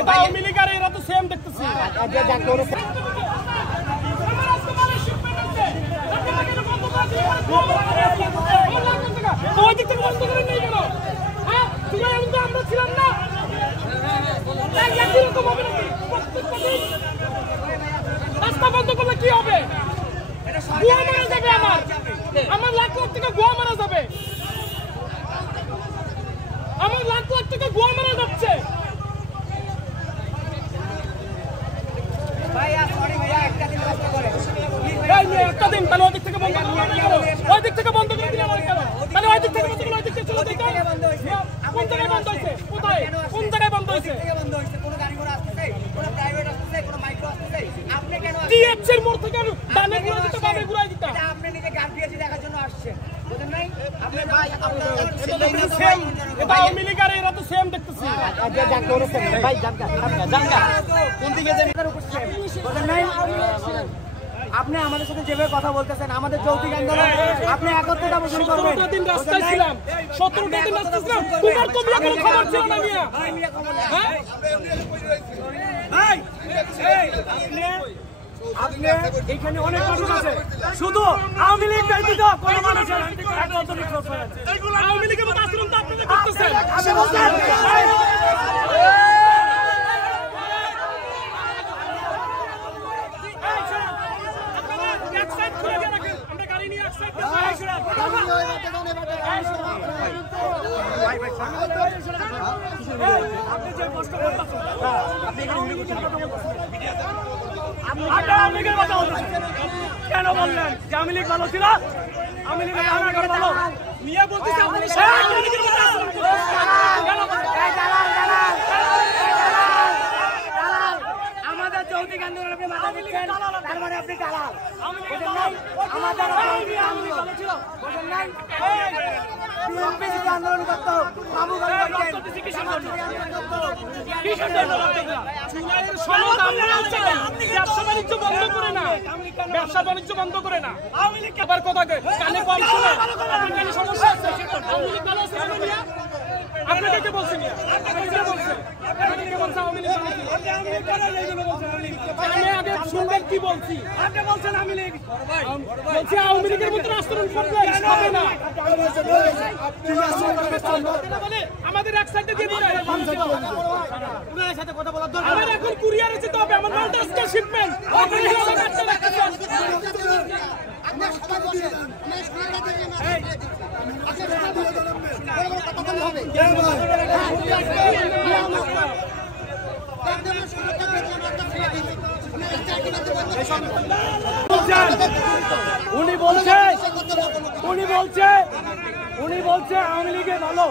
এটা আওয়ামী লীগ আর এরা তো সেম দেখতেছি। ওই দিক থেকে বন্ধ করে নেই কেন? হ্যাঁ, তুমি এমন তো আমরা ছিলাম না। রাস্তা বন্ধ করলে কি হবে? গোয়া মারা যাবে, আমার লাখ লাখ টাকা গোয়া মারা যাবে, আমার লাখ লাখ টাকা গোয়া মারা যাচ্ছে। একটা দিন তাহলে ওই দিক থেকে বন্ধ করে দিলাম, ওই দিক থেকে বন্ধ করে দিলাম কেন? তাহলে ওই দিক থেকে বন্ধ করে ওই দিক থেকে চলে দিতে। কোন জায়গায় বন্ধ হয়েছে? কোথায়? কোন জায়গায় বন্ধ হয়েছে? কোনো গাড়ি ঘোড়া আসতেছে, কোনো প্রাইভেট আসতেছে, কোনো মাইক্রো আসতেছে। আপনি কেন টিএসসির মোড় থেকে ডানে ঘুরে দিতে, বামে ঘুরে দিতে? এটা আপনি নিজে গার্ডিয়াজি দেখার জন্য আসছেন, বুঝেন নাই? আপনি ভাই আপনারা সেম, এটা আওয়ামী লীগ আর এরা তো সেম দেখতেছি। ভাই জানগা কোন দিকে যাবেন এর উপর সেম, বুঝেন নাই? আপনি আমাদের সাথে যেভাবে কথা বলতেছেন, আমাদের যৌক্তিক আন্দোলন, আপনি একত্রতা পোষণ করবেন। 17টা দিন রাস্তায় ছিলাম, 17টা দিন রাস্তায় ছিলাম, তোমার তো মিয়া কোনো খবর ছিল না মিয়া। ভাই আপনি এখানে অনেক মানুষ আছে, শুধু আওয়ামী লীগ ব্যতীত কোনো মানুষ আওয়ামী লীগের মতো আচরণ তো আপনারা করতেছেন। কেন বললেন যে আওয়ামী লীগ ভালো ছিল? আওয়ামী লীগ ভালো মিয়া বলতেছে আমাদের যৌক্তিক আন্দোলন আপনি মাথা দিচ্ছেন, তার মানে আপনি দালাল। আমাদের আন্দোলন করত ব্যবসা বাণিজ্য বন্ধ করে না, ব্যবসা বাণিজ্য বন্ধ করে না। আবার কথা কানে কম শুনে আপনার সমস্যা আছে। আওয়ামী লীগ ভালো আছে আপনাকে কে বলছেন? আমি আগে শুনবেন কি বলছি। আপনি বলছেন আওয়ামী লীগ, বলছি আওয়ামী লীগের মতো আচরণ করলে হবে না। আমাদের এক সাইডে দিয়ে দিন, ওনার সাথে কথা বলার দরকার। আমার এখন কুরিয়ার আছে তো হবে, আমার মালটা আজকে শিপমেন্ট। উনি বলছে আওয়ামী লীগের ভালো,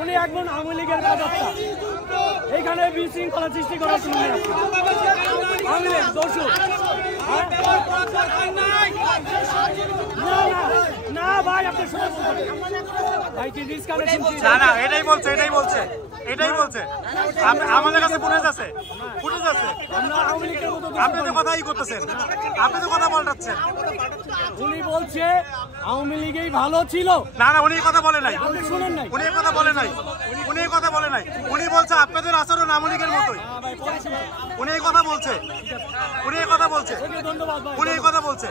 উনি একজন আওয়ামী লীগের রাজত্ব, এইখানে বিশৃঙ্খলা সৃষ্টি করার জন্য আওয়ামী লীগ দোষী। না ভাই আপনি ভাই কি না, এটাই বলছে আমাদের কাছে ফুটেজ আছে। আপনি তো কথাই করতেছেন, আপনি তো কথা পাল্টাচ্ছেন। উনি বলছে আওয়ামী লীগই ভালো ছিল। না উনি কথা বলে নাই, শুনেন নাই, উনি কথা বলে নাই, উনি বলছে আপনাদের আচরণ আওয়ামী লীগের মতোই। উনি কথা বলছে, উনি কথা বলছে।